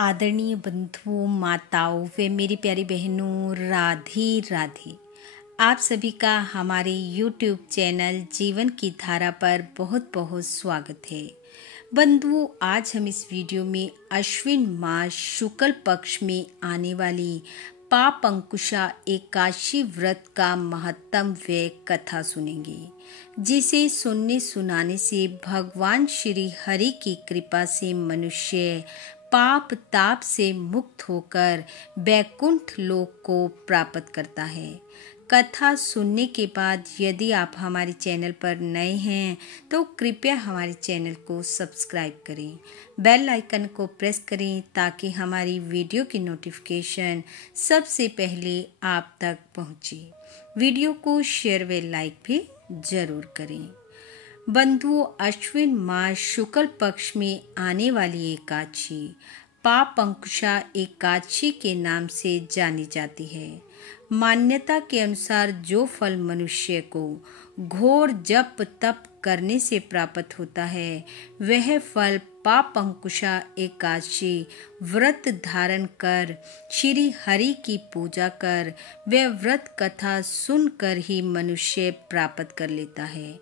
आदरणीय बंधुओं, माताओं व मेरी प्यारी बहनों, राधे राधे। आप सभी का हमारे YouTube चैनल जीवन की धारा पर बहुत बहुत स्वागत है। बंधुओं, आज हम इस वीडियो में अश्विन मास शुक्ल पक्ष में आने वाली पाप अंकुशा एकादशी व्रत का महत्तम व कथा सुनेंगे, जिसे सुनने सुनाने से भगवान श्री हरि की कृपा से मनुष्य पाप ताप से मुक्त होकर वैकुंठ लोक को प्राप्त करता है। कथा सुनने के बाद यदि आप हमारे चैनल पर नए हैं तो कृपया हमारे चैनल को सब्सक्राइब करें, बेल आइकन को प्रेस करें ताकि हमारी वीडियो की नोटिफिकेशन सबसे पहले आप तक पहुंचे। वीडियो को शेयर व लाइक भी जरूर करें। बंधुओं, अश्विन मास शुक्ल पक्ष में आने वाली एकादशी पाप अंकुशा एकादशी के नाम से जानी जाती है। मान्यता के अनुसार जो फल मनुष्य को घोर जप तप करने से प्राप्त होता है, वह फल पाप अंकुशा एकादशी व्रत धारण कर, श्री हरि की पूजा कर व व्रत कथा सुनकर ही मनुष्य प्राप्त कर लेता है।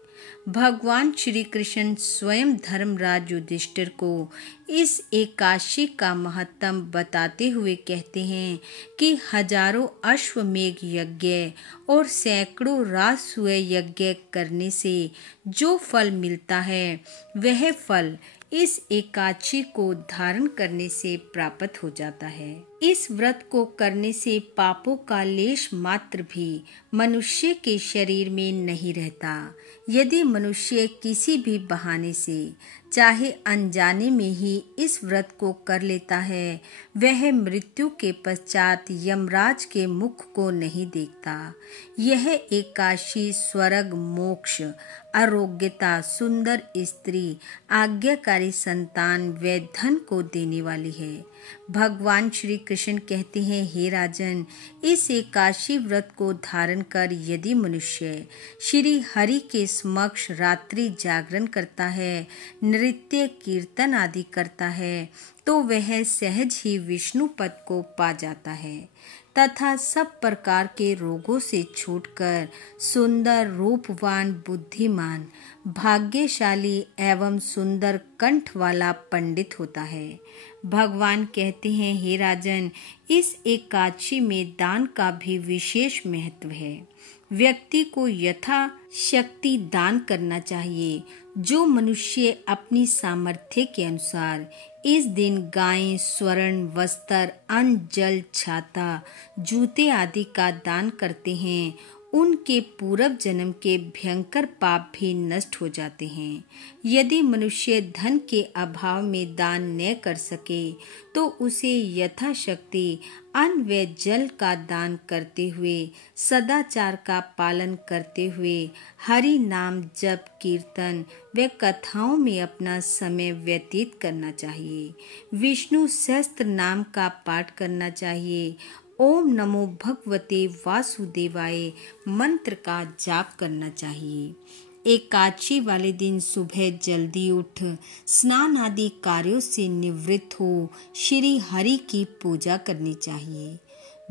भगवान श्री कृष्ण स्वयं धर्मराज युधिष्ठिर को इस एकादशी का महत्तम बताते हुए कहते हैं कि हजारों अश्वमेघ यज्ञ और सैकड़ों राजसूय यज्ञ करने से जो फल मिलता है, वह फल इस एकादशी को धारण करने से प्राप्त हो जाता है। इस व्रत को करने से पापों का लेश मात्र भी मनुष्य के शरीर में नहीं रहता। यदि मनुष्य किसी भी बहाने से, चाहे अनजाने में ही इस व्रत को कर लेता है, वह मृत्यु के पश्चात यमराज के मुख को नहीं देखता। यह एकादशी स्वर्ग, मोक्ष, आरोग्यता, सुंदर स्त्री, आज्ञाकारी संतान व धन को देने वाली है। भगवान श्री कृष्ण कहते हैं, हे राजन, इस एकादशी व्रत को धारण कर यदि मनुष्य श्री हरि के समक्ष रात्रि जागरण करता है, नृत्य कीर्तन आदि करता है, तो वह सहज ही विष्णु पद को पा जाता है तथा सब प्रकार के रोगों से छूटकर सुंदर, रूपवान, बुद्धिमान, भाग्यशाली एवं सुंदर कंठ वाला पंडित होता है। भगवान कहते हैं, हे राजन, इस एकादशी में दान का भी विशेष महत्व है। व्यक्ति को यथा शक्ति दान करना चाहिए। जो मनुष्य अपनी सामर्थ्य के अनुसार इस दिन गाय, स्वर्ण, वस्त्र, अन्न, जल, छाता, जूते आदि का दान करते हैं, उनके पूर्व जन्म के भयंकर पाप भी नष्ट हो जाते हैं। यदि मनुष्य धन के अभाव में दान न कर सके तो उसे यथाशक्ति अन्न व जल का दान करते हुए, सदाचार का पालन करते हुए हरि नाम जप, कीर्तन व कथाओं में अपना समय व्यतीत करना चाहिए। विष्णु सहस्त्र नाम का पाठ करना चाहिए। ओम नमो भगवते वासुदेवाय मंत्र का जाप करना चाहिए। एकादशी वाले दिन सुबह जल्दी उठ स्नान आदि कार्यों से निवृत्त हो श्री हरि की पूजा करनी चाहिए।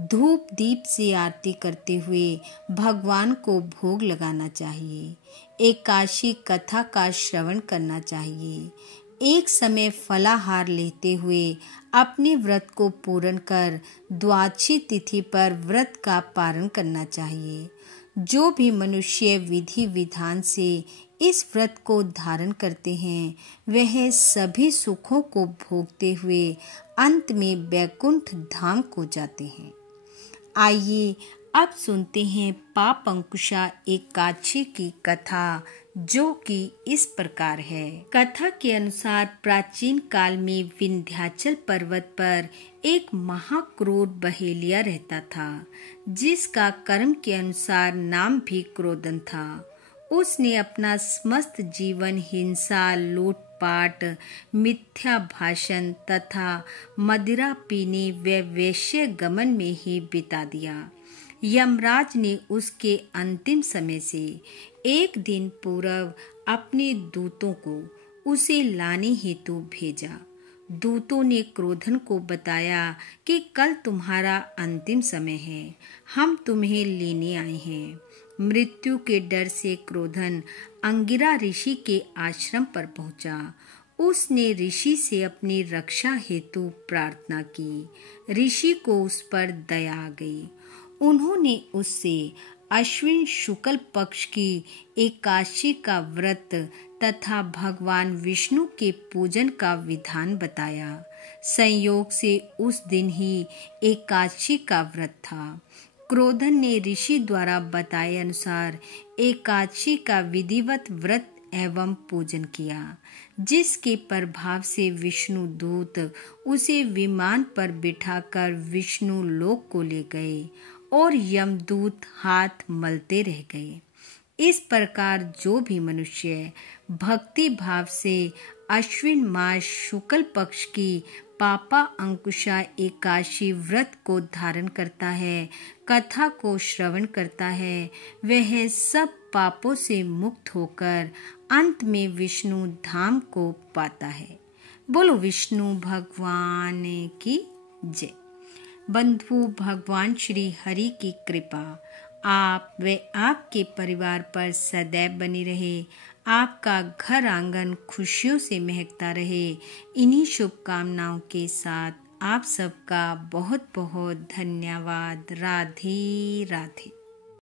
धूप दीप से आरती करते हुए भगवान को भोग लगाना चाहिए। एकादशी कथा का श्रवण करना चाहिए। एक समय फलाहार लेते हुए अपने व्रत को पूर्ण कर द्वादशी तिथि पर व्रत का पारण करना चाहिए। जो भी मनुष्य विधि विधान से इस व्रत को धारण करते हैं, वह सभी सुखों को भोगते हुए अंत में वैकुंठ धाम को जाते हैं। आइए अब सुनते हैं पाप अंकुशा एकादशी की कथा, जो कि इस प्रकार है। कथा के अनुसार प्राचीन काल में विंध्याचल पर्वत पर एक महाक्रूर बहेलिया रहता था, जिसका कर्म के अनुसार नाम भी क्रोधन था। उसने अपना समस्त जीवन हिंसा, लूटपाट, मिथ्या भाषण तथा मदिरा पीने व वेश्य गमन में ही बिता दिया। यमराज ने उसके अंतिम समय से एक दिन पूर्व अपने दूतों को उसे लाने हेतु भेजा। दूतों ने क्रोधन को बताया कि कल तुम्हारा अंतिम समय है, हम तुम्हें लेने आए हैं। मृत्यु के डर से क्रोधन अंगिरा ऋषि के आश्रम पर पहुंचा। उसने ऋषि से अपनी रक्षा हेतु प्रार्थना की। ऋषि को उस पर दया आ गई। उन्होंने उससे अश्विन शुक्ल पक्ष की एकादशी का व्रत तथा भगवान विष्णु के पूजन का विधान बताया। संयोग से उस दिन ही एकादशी का व्रत था। क्रोधन ने ऋषि द्वारा बताए अनुसार एकादशी का विधिवत व्रत एवं पूजन किया, जिसके प्रभाव से विष्णु दूत उसे विमान पर बिठाकर विष्णु लोक को ले गए और यमदूत हाथ मलते रह गए। इस प्रकार जो भी मनुष्य भक्ति भाव से अश्विन मास शुक्ल पक्ष की पापा अंकुशा एकादशी व्रत को धारण करता है, कथा को श्रवण करता है, वह सब पापों से मुक्त होकर अंत में विष्णु धाम को पाता है। बोलो विष्णु भगवान की जय। बंधु, भगवान श्री हरि की कृपा आप व आपके परिवार पर सदैव बनी रहे। आपका घर आंगन खुशियों से महकता रहे। इन्हीं शुभकामनाओं के साथ आप सबका बहुत बहुत धन्यवाद। राधे राधे।